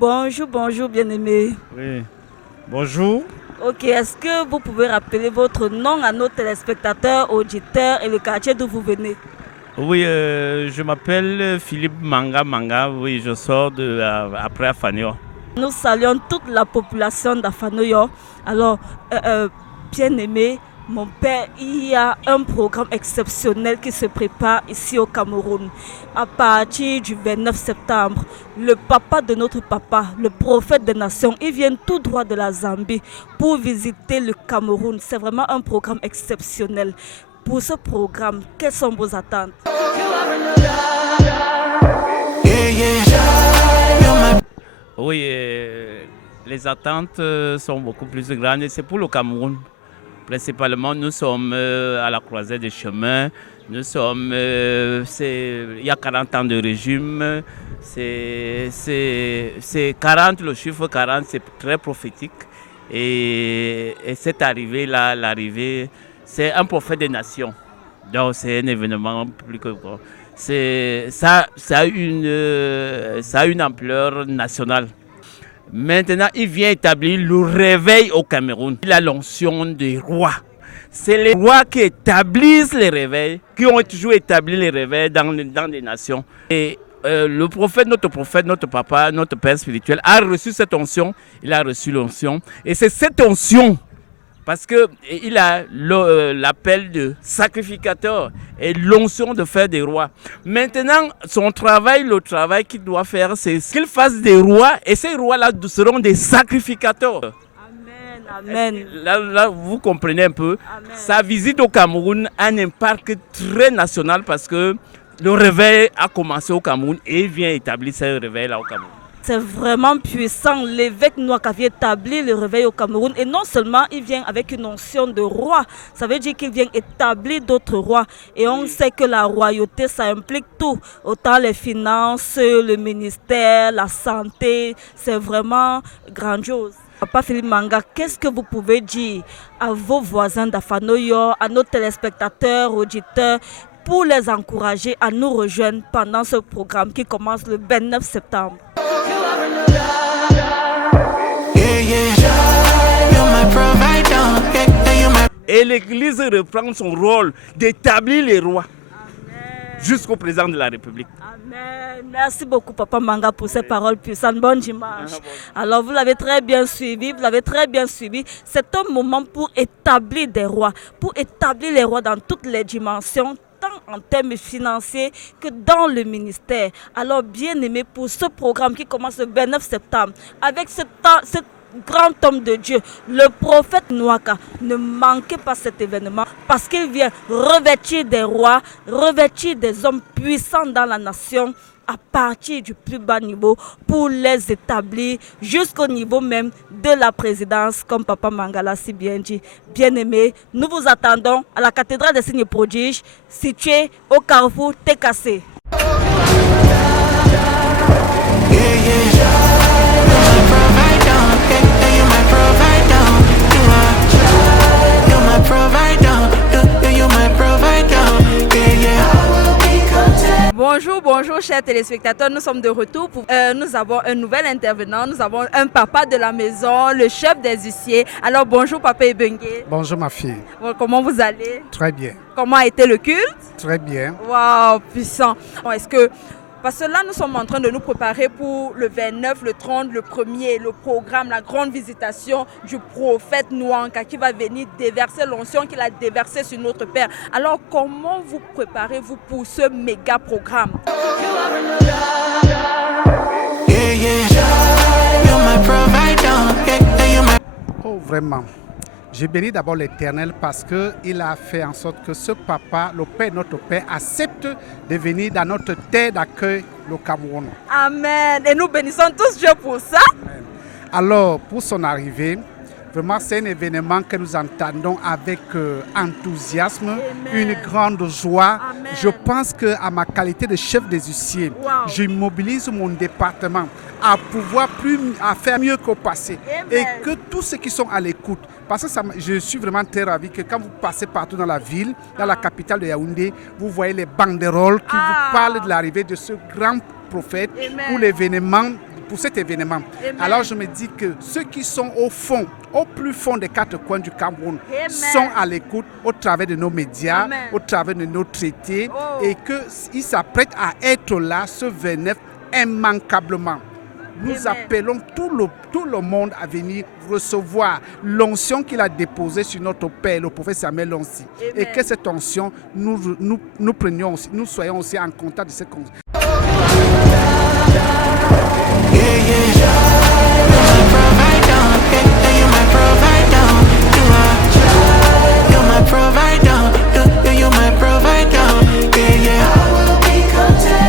Bonjour, bonjour, bien-aimé. Oui. Bonjour. Ok, est-ce que vous pouvez rappeler votre nom à nos téléspectateurs, auditeurs et le quartier d'où vous venez? Oui, je m'appelle Philippe Manga. Oui, je sors après Afanio. Nous saluons toute la population d'Afanoyo. Alors, bien-aimé, mon père, il y a un programme exceptionnel qui se prépare ici au Cameroun. À partir du 29 septembre, le papa de notre papa, le prophète des nations, il vient tout droit de la Zambie pour visiter le Cameroun. C'est vraiment un programme exceptionnel. Pour ce programme, quelles sont vos attentes? Oui, les attentes sont beaucoup plus grandes et c'est pour le Cameroun. Principalement, nous sommes à la croisée des chemins. Nous sommes, il y a 40 ans de régime. C'est 40, le chiffre 40, c'est très prophétique. Et cette arrivée-là, l'arrivée, c'est un prophète des nations. Donc c'est un événement plus que grand. Ça a une ampleur nationale. Maintenant, il vient établir le réveil au Cameroun. Il a l'onction des rois. C'est les rois qui établissent les réveils, qui ont toujours établi les réveils dans les nations. Et notre prophète, notre papa, notre père spirituel a reçu cette onction. Il a reçu l'onction. Et c'est cette onction, parce qu'il a l'appel de sacrificateur et l'onction de faire des rois. Maintenant, son travail, le travail qu'il doit faire, c'est qu'il fasse des rois et ces rois-là seront des sacrificateurs. Amen, amen. Là, vous comprenez un peu. Amen. Sa visite au Cameroun a un impact très national parce que le réveil a commencé au Cameroun et il vient établir ce réveil-là au Cameroun. C'est vraiment puissant. L'évêque Nwaka vient établir le réveil au Cameroun. Et non seulement il vient avec une onction de roi, ça veut dire qu'il vient établir d'autres rois. Et on sait que la royauté, ça implique tout. Autant les finances, le ministère, la santé. C'est vraiment grandiose. Papa Philippe Manga, qu'est-ce que vous pouvez dire à vos voisins d'Afanoyo, à nos téléspectateurs, auditeurs, pour les encourager à nous rejoindre pendant ce programme qui commence le 29 septembre? Et l'Église reprend son rôle d'établir les rois jusqu'au président de la République. Amen. Merci beaucoup, Papa Manga, pour ces paroles puissantes. Bon dimanche. Alors, vous l'avez très bien suivi. C'est un moment pour établir des rois, pour établir les rois dans toutes les dimensions, tant en termes financiers que dans le ministère. Alors, bien aimé, pour ce programme qui commence le 29 septembre, avec ce grand homme de Dieu, le prophète Nwaka, ne manquez pas cet événement parce qu'il vient revêtir des rois, revêtir des hommes puissants dans la nation à partir du plus bas niveau pour les établir jusqu'au niveau même de la présidence, comme Papa Mangala si bien dit. Bien-aimés, nous vous attendons à la cathédrale des signes prodiges située au carrefour TKC. Bonjour chers téléspectateurs, nous sommes de retour. Nous avons un nouvel intervenant, nous avons un papa de la maison, le chef des huissiers. Alors bonjour Papa Ebengue. Bonjour ma fille. Bon, comment vous allez? Très bien. Comment a été le culte? Très bien. Waouh, puissant. Est-ce que... Parce que là, nous sommes en train de nous préparer pour le 29, le 30, le 1er, le programme, la grande visitation du prophète Nwaka qui va venir déverser l'onction qu'il a déversée sur notre Père. Alors, comment vous préparez-vous pour ce méga programme? Oh, vraiment. Je bénis d'abord l'Éternel parce qu'il a fait en sorte que ce papa, le Père, notre Père, accepte de venir dans notre terre d'accueil, le Cameroun. Amen. Et nous bénissons tous Dieu pour ça. Amen. Alors, pour son arrivée, vraiment, c'est un événement que nous entendons avec enthousiasme, Amen. Une grande joie. Amen. Je pense qu'à ma qualité de chef des huissiers, Wow. je mobilise mon département à pouvoir à faire mieux qu'au passé. Amen. Et que tous ceux qui sont à l'écoute, parce que je suis vraiment très ravi que quand vous passez partout dans la ville, dans la capitale de Yaoundé, vous voyez les banderoles qui vous parlent de l'arrivée de ce grand prophète Amen. pour l'événement pour cet événement. Amen. Alors je me dis que ceux qui sont au fond, au plus fond des quatre coins du Cameroun, Amen. sont à l'écoute au travers de nos médias, Amen. au travers de nos traités, Oh. et qu'ils s'apprêtent à être là ce 29 immanquablement. Nous Amen. appelons tout le monde à venir recevoir l'onction qu'il a déposée sur notre Père, le prophète Samuel Lonsi. Amen. Et que cette onction, nous soyons aussi en contact de cette onction.